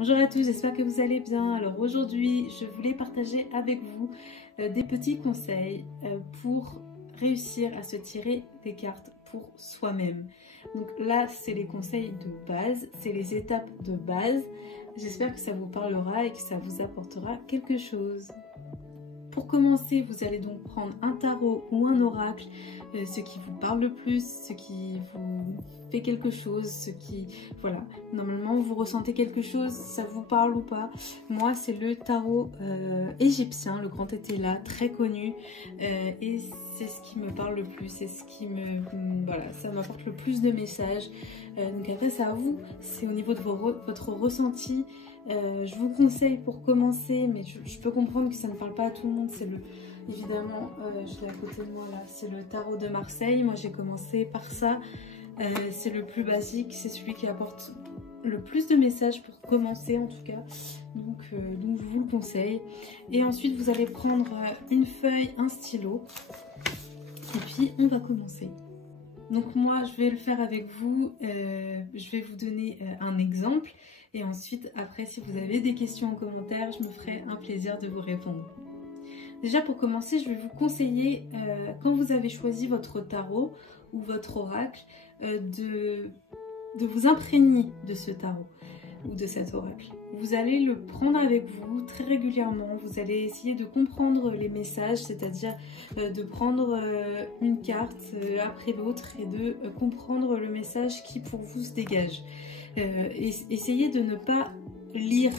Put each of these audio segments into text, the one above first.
Bonjour à tous, j'espère que vous allez bien. Alors aujourd'hui, je voulais partager avec vous des petits conseils pour réussir à se tirer des cartes pour soi-même. Donc là, c'est les conseils de base, c'est les étapes de base. J'espère que ça vous parlera et que ça vous apportera quelque chose. Pour commencer, vous allez donc prendre un tarot ou un oracle, ce qui vous parle le plus, ce qui vous fait quelque chose, ce qui... Voilà, normalement vous ressentez quelque chose, ça vous parle ou pas. Moi, c'est le tarot égyptien, le grand Étela, très connu, et c'est ce qui me parle le plus, c'est ce qui me... Voilà, ça m'apporte le plus de messages. Donc après, c'est à vous, c'est au niveau de votre ressenti. Je vous conseille pour commencer, mais je peux comprendre que ça ne parle pas à tout le monde, c'est le... Évidemment, je l'ai à côté de moi là, c'est le tarot de Marseille. Moi j'ai commencé par ça, c'est le plus basique, c'est celui qui apporte le plus de messages pour commencer en tout cas. Donc je vous le conseille. Et ensuite vous allez prendre une feuille, un stylo, et puis on va commencer. Donc moi je vais le faire avec vous, je vais vous donner un exemple. Et ensuite, après, si vous avez des questions en commentaire, je me ferai un plaisir de vous répondre. Déjà, pour commencer, je vais vous conseiller, quand vous avez choisi votre tarot ou votre oracle, de vous imprégner de ce tarot ou de cet oracle. Vous allez le prendre avec vous très régulièrement. Vous allez essayer de comprendre les messages, c'est-à-dire de prendre une carte après l'autre et de comprendre le message qui pour vous se dégage. Essayez de ne pas lire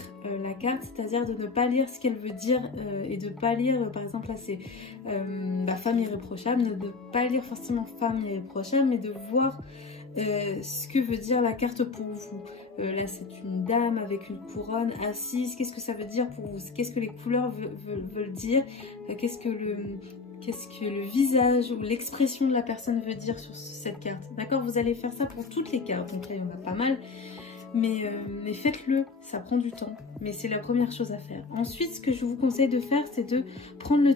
la carte, c'est-à-dire de ne pas lire ce qu'elle veut dire et de ne pas lire, par exemple là c'est femme irréprochable, de ne pas lire forcément femme irréprochable, mais de voir ce que veut dire la carte pour vous. Là c'est une dame avec une couronne assise, qu'est-ce que ça veut dire pour vous? Qu'est-ce que les couleurs veulent dire? Qu'est-ce que le visage ou l'expression de la personne veut dire sur cette carte? D'accord, vous allez faire ça pour toutes les cartes, donc là il y en a pas mal, mais faites-le, ça prend du temps, mais c'est la première chose à faire. Ensuite, ce que je vous conseille de faire, c'est de prendre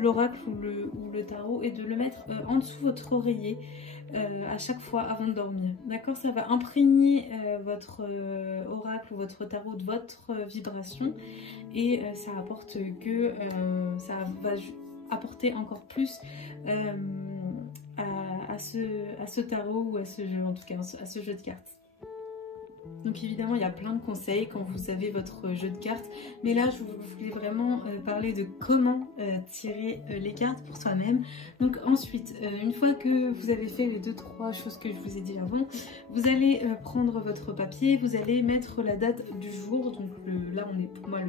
l'oracle ou le tarot et de le mettre en dessous de votre oreiller à chaque fois avant de dormir. D'accord, ça va imprégner votre oracle ou votre tarot de votre vibration et ça apporte que ça va apporter encore plus à ce tarot ou à ce jeu, en tout cas à ce jeu de cartes. Donc évidemment il y a plein de conseils quand vous avez votre jeu de cartes, mais là je voulais vraiment parler de comment tirer les cartes pour soi-même. Donc ensuite, une fois que vous avez fait les 2-3 choses que je vous ai dit avant, vous allez prendre votre papier, vous allez mettre la date du jour, donc là on est pour moi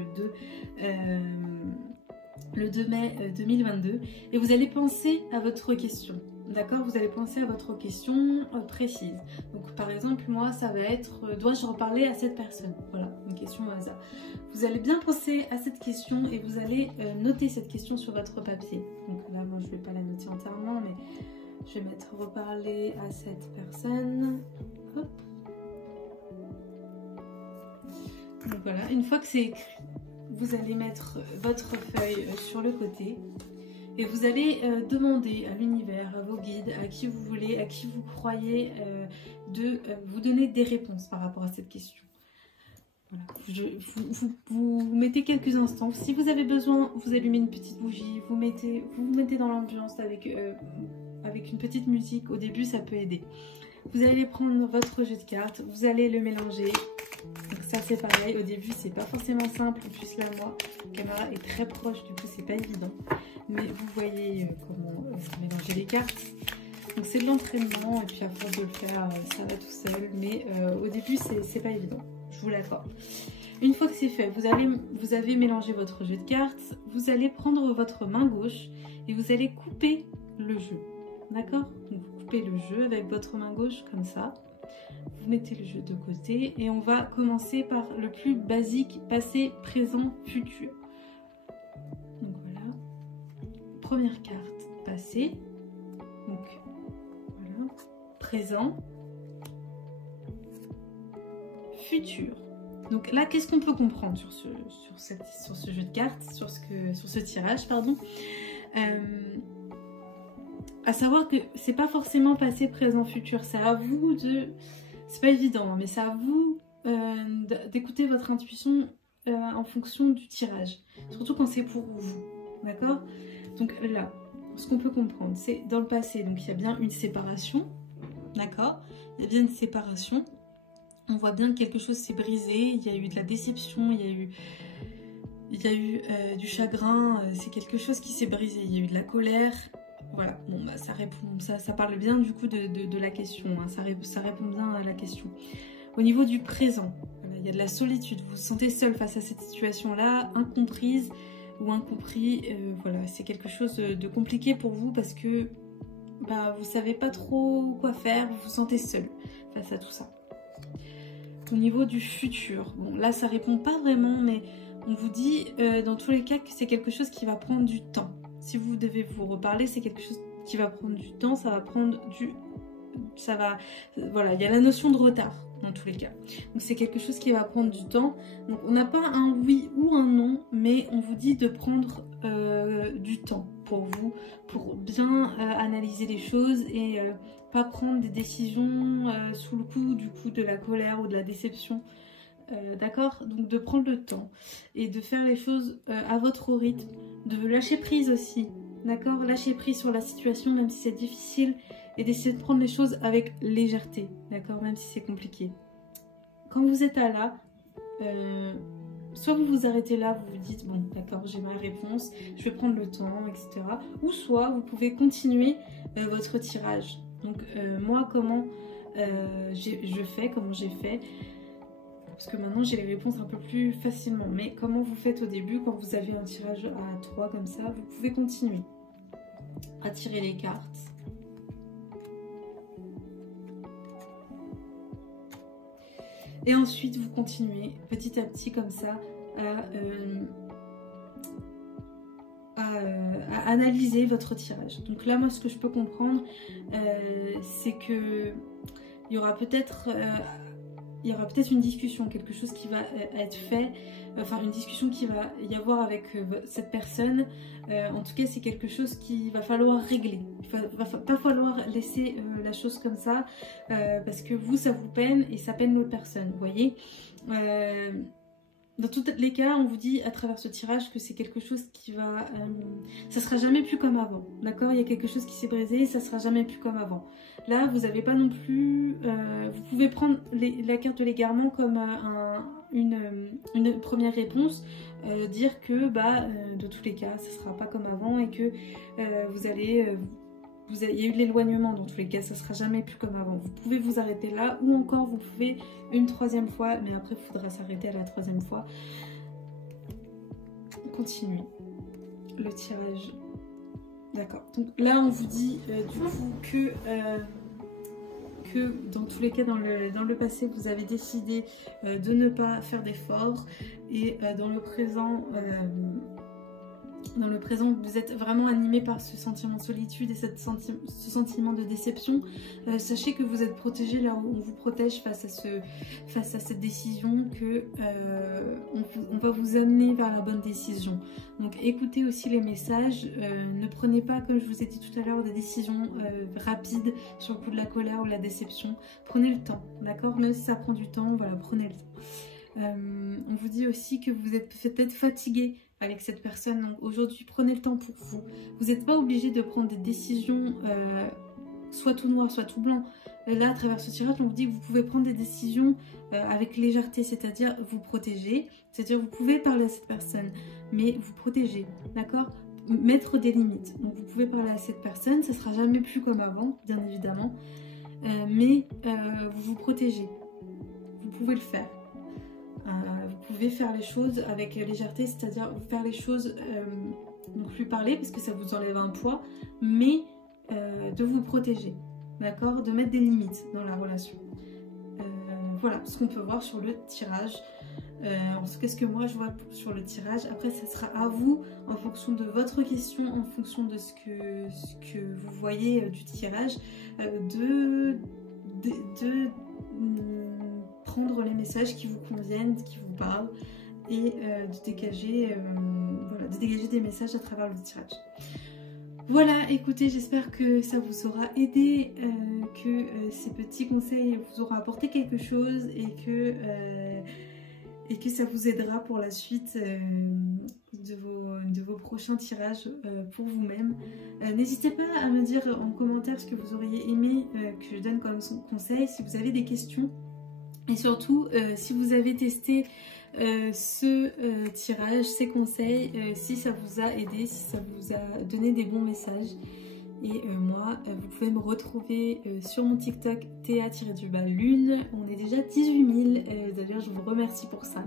le 2 mai 2022, et vous allez penser à votre question. D'accord, vous allez penser à votre question précise. Donc par exemple, moi ça va être dois-je en parler à cette personne? Voilà, une question au hasard. Vous allez bien penser à cette question et vous allez noter cette question sur votre papier. Donc là, moi je vais pas la noter entièrement, mais je vais mettre reparler à cette personne. Hop. Donc voilà, une fois que c'est écrit, vous allez mettre votre feuille sur le côté. Et vous allez demander à l'univers, à vos guides, à qui vous voulez, à qui vous croyez, de vous donner des réponses par rapport à cette question. Voilà. Vous mettez quelques instants. Si vous avez besoin, vous allumez une petite bougie, vous vous mettez dans l'ambiance avec une petite musique. Au début, ça peut aider. Vous allez prendre votre jeu de cartes, vous allez le mélanger. Donc ça c'est pareil, au début c'est pas forcément simple, en plus là moi, la caméra est très proche, du coup c'est pas évident. Mais vous voyez comment mélanger les cartes. Donc c'est de l'entraînement et puis à force de le faire, ça va tout seul. Mais au début c'est pas évident, je vous l'accorde. Une fois que c'est fait, vous avez mélangé votre jeu de cartes, vous allez prendre votre main gauche et vous allez couper le jeu. D'accord? Vous coupez le jeu avec votre main gauche comme ça. Vous mettez le jeu de côté et on va commencer par le plus basique, passé, présent, futur. Donc voilà. Première carte, passé. Donc voilà. Présent. Futur. Donc là, qu'est-ce qu'on peut comprendre sur ce jeu de cartes, sur ce tirage, pardon. À savoir que c'est pas forcément passé, présent, futur. C'est à vous de... C'est pas évident, mais c'est à vous d'écouter votre intuition en fonction du tirage, surtout quand c'est pour vous, d'accord? Donc là, ce qu'on peut comprendre, c'est dans le passé, donc il y a bien une séparation, d'accord? Il y a bien une séparation, on voit bien que quelque chose s'est brisé, il y a eu de la déception, il y a eu du chagrin, c'est quelque chose qui s'est brisé, il y a eu de la colère. Voilà, bon bah ça répond, ça parle bien du coup de la question, hein. Ça répond bien à la question. Au niveau du présent, voilà, il y a de la solitude, vous vous sentez seul face à cette situation-là, incomprise ou incompris, voilà, c'est quelque chose de compliqué pour vous parce que bah, vous savez pas trop quoi faire, vous vous sentez seul face à tout ça. Au niveau du futur, bon là ça répond pas vraiment, mais on vous dit dans tous les cas que c'est quelque chose qui va prendre du temps. Si vous devez vous reparler, c'est quelque chose qui va prendre du temps, ça va prendre voilà, il y a la notion de retard dans tous les cas. Donc c'est quelque chose qui va prendre du temps. Donc on n'a pas un oui ou un non, mais on vous dit de prendre du temps pour vous, pour bien analyser les choses et pas prendre des décisions sous le coup du coup de la colère ou de la déception. D'accord, donc de prendre le temps et de faire les choses à votre rythme, de lâcher prise aussi, d'accord, lâcher prise sur la situation même si c'est difficile et d'essayer de prendre les choses avec légèreté, d'accord, même si c'est compliqué. Quand vous êtes là, soit vous vous arrêtez là, vous vous dites bon d'accord, j'ai ma réponse, je vais prendre le temps, etc. Ou soit vous pouvez continuer votre tirage. Donc moi comment comment j'ai fait, parce que maintenant j'ai les réponses un peu plus facilement, mais comment vous faites au début quand vous avez un tirage à 3 comme ça, vous pouvez continuer à tirer les cartes. Et ensuite vous continuez petit à petit comme ça à analyser votre tirage. Donc là moi ce que je peux comprendre c'est que il y aura peut-être une discussion, quelque chose qui va être fait, enfin une discussion qui va y avoir avec cette personne. En tout cas c'est quelque chose qu'il va falloir régler. Il va pas falloir laisser la chose comme ça parce que vous ça vous peine et ça peine l'autre personne, vous voyez. Dans tous les cas, on vous dit à travers ce tirage que c'est quelque chose qui va... ça sera jamais plus comme avant, d'accord? Il y a quelque chose qui s'est brisé, ça sera jamais plus comme avant. Là, vous n'avez pas non plus... vous pouvez prendre la carte de l'égarement comme une première réponse, dire que de tous les cas, ça sera pas comme avant et que vous allez... il y a eu de l'éloignement dans tous les cas, ça sera jamais plus comme avant. Vous pouvez vous arrêter là ou encore vous pouvez une 3e fois, mais après il faudra s'arrêter à la 3e fois. Continuez le tirage. D'accord. Donc là on vous dit du coup que dans tous les cas dans le passé vous avez décidé de ne pas faire d'efforts et dans le présent, vous êtes vraiment animé par ce sentiment de solitude et ce sentiment de déception. Sachez que vous êtes protégé là où on vous protège face à cette décision, que on va vous amener vers la bonne décision. Donc écoutez aussi les messages, ne prenez pas, comme je vous ai dit tout à l'heure, des décisions rapides sur le coup de la colère ou la déception. Prenez le temps, d'accord? Même si ça prend du temps, voilà, prenez le temps. On vous dit aussi que vous êtes peut-être fatigué avec cette personne, donc aujourd'hui prenez le temps pour vous. Vous n'êtes pas obligé de prendre des décisions soit tout noir soit tout blanc. Là à travers ce tirage on vous dit que vous pouvez prendre des décisions avec légèreté, c'est-à-dire vous protéger, c'est-à-dire vous pouvez parler à cette personne mais vous protégez, d'accord, mettre des limites. Donc vous pouvez parler à cette personne, ça sera jamais plus comme avant bien évidemment, mais vous vous protégez, vous pouvez le faire. Vous pouvez faire les choses avec légèreté, c'est-à-dire faire les choses, donc plus parler parce que ça vous enlève un poids, mais de vous protéger, d'accord, de mettre des limites dans la relation. Voilà ce qu'on peut voir sur le tirage. En tout cas, ce que moi je vois sur le tirage. Après, ça sera à vous, en fonction de votre question, en fonction de ce que vous voyez du tirage, de prendre les messages qui vous conviennent, qui vous parlent et de dégager des messages à travers le tirage. Voilà, écoutez, j'espère que ça vous aura aidé, que ces petits conseils vous auront apporté quelque chose et que ça vous aidera pour la suite de vos prochains tirages pour vous-même. N'hésitez pas à me dire en commentaire ce que vous auriez aimé que je donne comme conseil, si vous avez des questions. Et surtout, si vous avez testé ce tirage, ces conseils, si ça vous a aidé, si ça vous a donné des bons messages. Et moi, vous pouvez me retrouver sur mon TikTok Théa-Lune. On est déjà 18 000, d'ailleurs je vous remercie pour ça.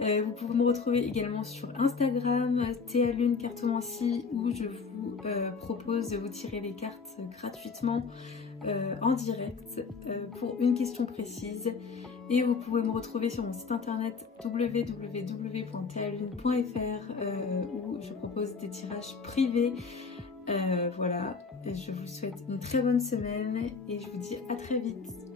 Vous pouvez me retrouver également sur Instagram, Théa-Lune Cartomancie, où je vous propose de vous tirer les cartes gratuitement en direct pour une question précise. Et vous pouvez me retrouver sur mon site internet www.thealune.fr où je propose des tirages privés. Voilà, je vous souhaite une très bonne semaine et je vous dis à très vite.